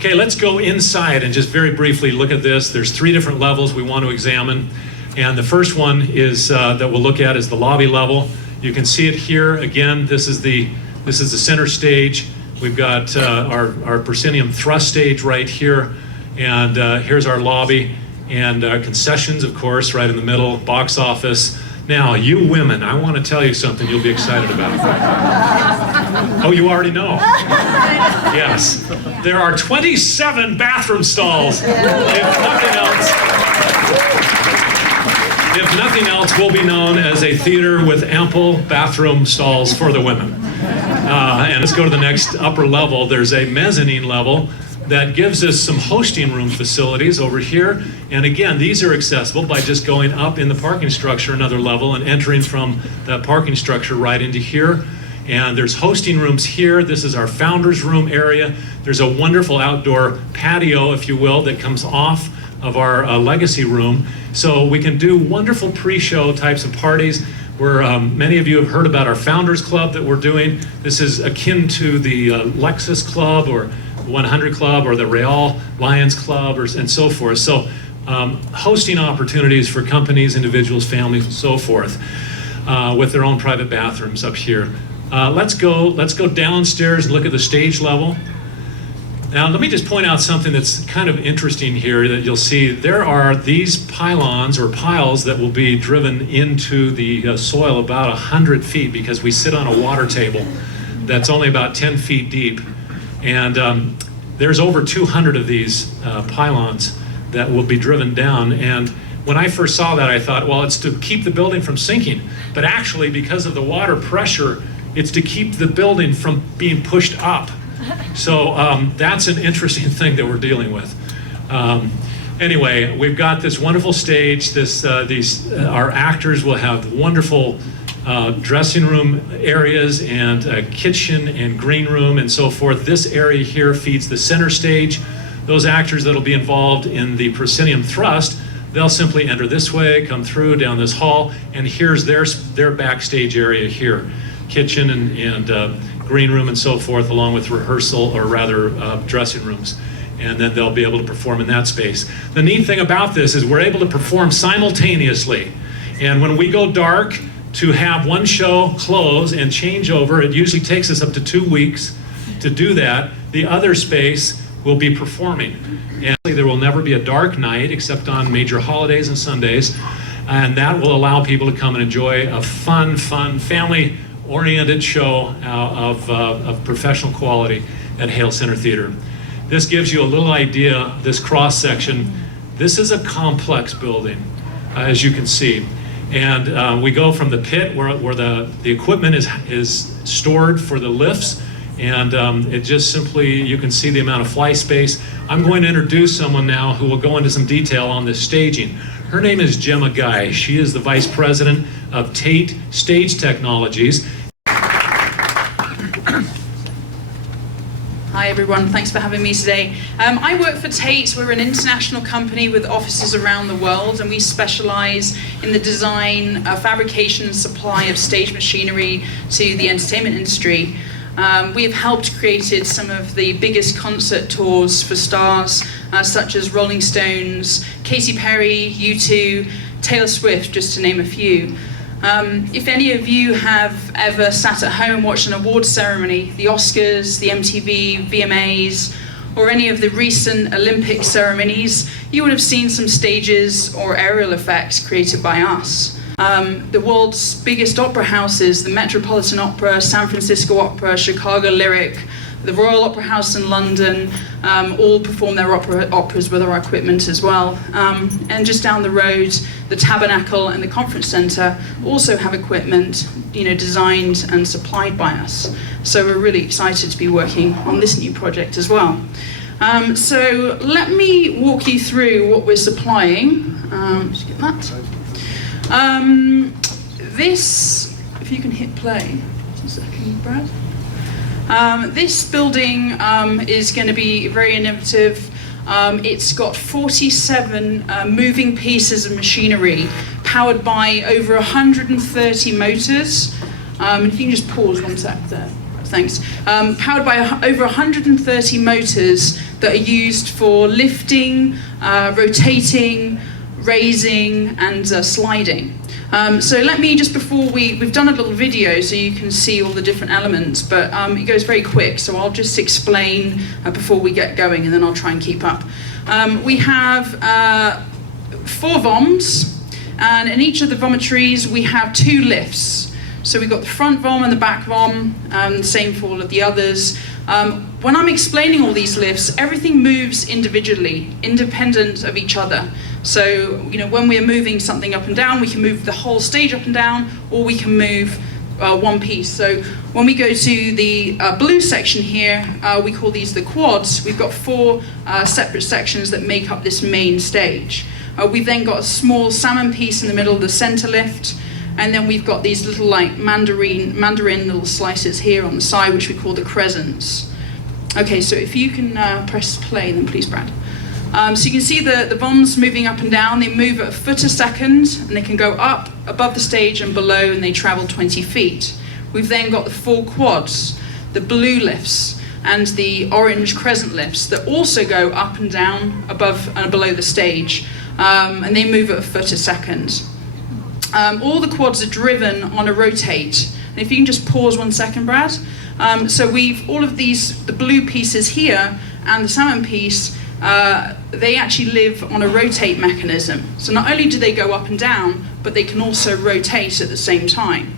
Okay, let's go inside and just very briefly look at this. There's 3 different levels we want to examine. And the first one is that we'll look at is the lobby level. You can see it here. Again, this is the center stage. We've got our proscenium thrust stage right here. And here's our lobby. And concessions, of course, right in the middle, box office. Now, you women, I want to tell you something you'll be excited about. Oh, you already know? Yes. There are 27 bathroom stalls. If nothing else, will be known as a theater with ample bathroom stalls for the women. And let's go to the next upper level. There's a mezzanine level that gives us some hosting room facilities over here. And again, these are accessible by just going up in the parking structure another level and entering from that parking structure right into here. And there's hosting rooms here. This is our founder's room area. There's a wonderful outdoor patio, if you will, that comes off of our legacy room. So we can do wonderful pre-show types of parties where many of you have heard about our Founders Club that we're doing. This is akin to the Lexus Club or 100 Club or the Real Lions Club and so forth. So hosting opportunities for companies, individuals, families, and so forth with their own private bathrooms up here. Let's go downstairs and look at the stage level. Now let me just point out something that's kind of interesting here that you'll see. There are these pylons or piles that will be driven into the soil about 100 feet because we sit on a water table that's only about 10 feet deep. And there's over 200 of these pylons that will be driven down. And when I first saw that, I thought, well, it's to keep the building from sinking. But actually, because of the water pressure, it's to keep the building from being pushed up. So that's an interesting thing that we're dealing with. Anyway, we've got this wonderful stage. Our actors will have wonderful dressing room areas and kitchen and green room and so forth. This area here feeds the center stage. Those actors that'll be involved in the proscenium thrust, they'll simply enter this way, come through down this hall, and here's their backstage area here. Kitchen and green room and so forth, along with rehearsal, or rather dressing rooms. And then they'll be able to perform in that space. The neat thing about this is we're able to perform simultaneously. And when we go dark, to have one show close and change over, it usually takes us up to 2 weeks to do that. The other space will be performing. And there will never be a dark night except on major holidays and Sundays. And that will allow people to come and enjoy a fun, family-oriented show of professional quality at Hale Center Theater. This gives you a little idea, this cross-section. This is a complex building, as you can see. And we go from the pit where the equipment is stored for the lifts, and it just simply, you can see the amount of fly space. I'm going to introduce someone now who will go into some detail on this staging. Her name is Gemma Guy. She is the Vice President of Tait Stage Technologies. Hi everyone, thanks for having me today. I work for Tait. We're an international company with offices around the world, and we specialize in the design, fabrication and supply of stage machinery to the entertainment industry. We have helped created some of the biggest concert tours for stars such as Rolling Stones, Katy Perry, U2, Taylor Swift, just to name a few. If any of you have ever sat at home and watched an awards ceremony, the Oscars, the MTV, VMAs, or any of the recent Olympic ceremonies, you would have seen some stages or aerial effects created by us. The world's biggest opera houses, the Metropolitan Opera, San Francisco Opera, Chicago Lyric, the Royal Opera House in London, all perform their operas with our equipment as well. And just down the road, the Tabernacle and the Conference Center also have equipment, designed and supplied by us. So we're really excited to be working on this new project as well. So let me walk you through what we're supplying. Just get that. This, if you can hit play, just a second, Brad. This building is going to be very innovative. It's got 47 moving pieces of machinery powered by over 130 motors. If you can just pause one sec there. thanks. Powered by over 130 motors that are used for lifting, rotating, raising, and sliding. So let me just, before we've done a little video so you can see all the different elements, but it goes very quick, so I'll just explain before we get going, and then I'll try and keep up. We have 4 VOMs, and in each of the vomitories we have 2 lifts. So we've got the front vom and the back vom, same for all of the others. When I'm explaining all these lifts, everything moves individually, independent of each other. So, when we're moving something up and down, we can move the whole stage up and down, or we can move one piece. So when we go to the blue section here, we call these the quads. We've got 4 separate sections that make up this main stage. We've then got a small salmon piece in the middle, the center lift, and then we've got these little like mandarin little slices here on the side, which we call the crescents. Okay, so if you can press play, then please, Brad. So you can see the VOMs moving up and down. They move at a foot a second, and they can go up above the stage and below, and they travel 20 feet. We've then got the 4 quads, the blue lifts, and the orange crescent lifts that also go up and down above and below the stage, and they move at a foot a second. All the quads are driven on a rotate. And if you can just pause 1 second, Brad. So we've all of these, the blue pieces here and the salmon piece, they actually live on a rotate mechanism. So not only do they go up and down, but they can also rotate at the same time.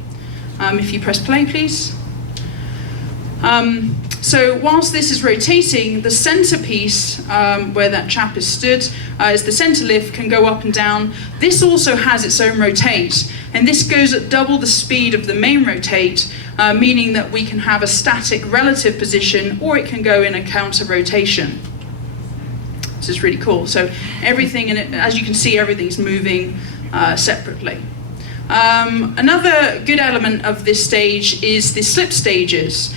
If you press play, please. So whilst this is rotating, the center piece, where that chap is stood, is the center lift, can go up and down. This also has its own rotate, and this goes at double the speed of the main rotate, meaning that we can have a static relative position, or it can go in a counter rotation. This is really cool. So everything in it, as you can see, everything's moving separately. Another good element of this stage is the slip stages.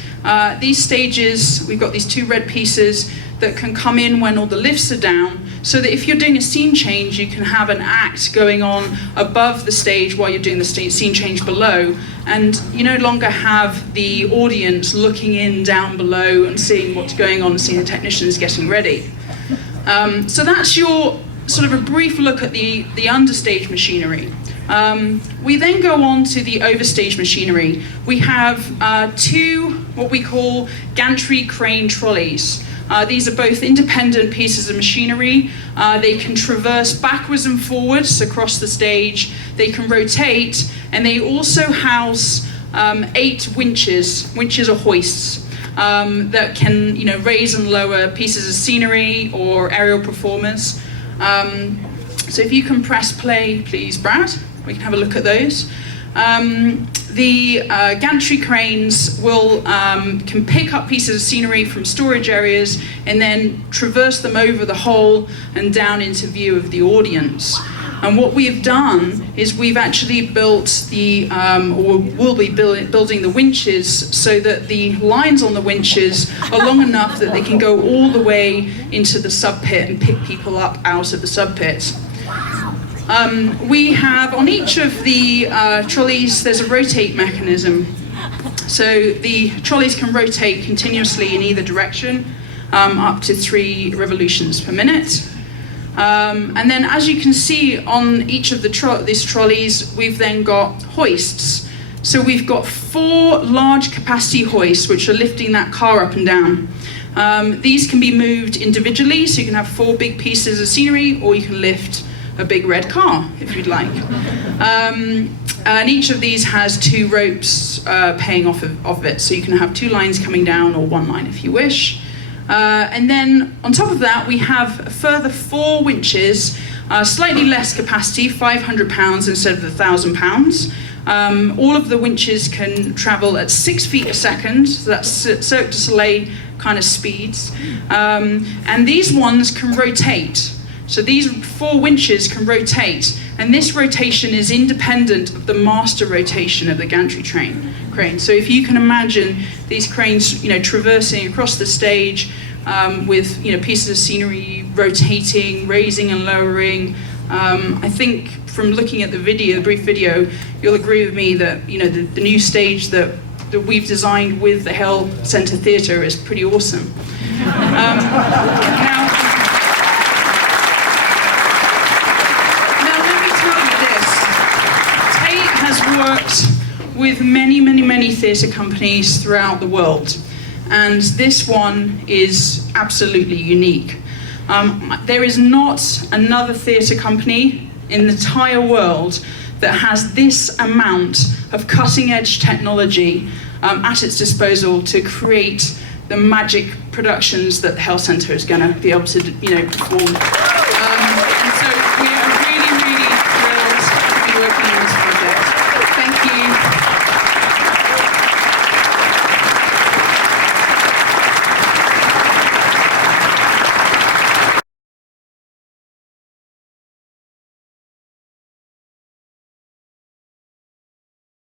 These stages, we've got these 2 red pieces that can come in when all the lifts are down, so that if you're doing a scene change, you can have an act going on above the stage while you're doing the scene change below, and you no longer have the audience looking in down below and seeing what's going on and seeing the technicians getting ready. So that's your sort of a brief look at the understage machinery. We then go on to the overstage machinery. We have 2 what we call gantry crane trolleys. These are both independent pieces of machinery. They can traverse backwards and forwards across the stage. They can rotate, and they also house 8 winches. Winches are hoists. That can, raise and lower pieces of scenery or aerial performers. So if you can press play, please, Brad, we can have a look at those. The gantry cranes can pick up pieces of scenery from storage areas and then traverse them over the hole and down into view of the audience. And what we have done is we've actually built or will be building the winches so that the lines on the winches are long enough that they can go all the way into the sub pit and pick people up out of the sub pit. We have, on each of the trolleys, there's a rotate mechanism. So the trolleys can rotate continuously in either direction, up to 3 revolutions per minute. And then, as you can see on each of these trolleys, we've then got hoists. So we've got 4 large capacity hoists which are lifting that car up and down. These can be moved individually, so you can have 4 big pieces of scenery, or you can lift a big red car if you'd like. And each of these has 2 ropes paying off of it, so you can have 2 lines coming down, or 1 line if you wish. And then on top of that, we have a further 4 winches, slightly less capacity, 500 pounds instead of the 1,000 pounds. All of the winches can travel at 6 feet a second, so that's Cirque du Soleil kind of speeds. And these ones can rotate. So these 4 winches can rotate, and this rotation is independent of the master rotation of the gantry crane. So if you can imagine these cranes, traversing across the stage with, pieces of scenery rotating, raising and lowering. I think from looking at the brief video, you'll agree with me that, the new stage that that we've designed with the Hale Center Theatre is pretty awesome. Now let me tell you this. Tait has worked with many theatre companies throughout the world, and this one is absolutely unique. There is not another theatre company in the entire world that has this amount of cutting-edge technology at its disposal to create the magic productions that the Hale Center is going to be able to, perform.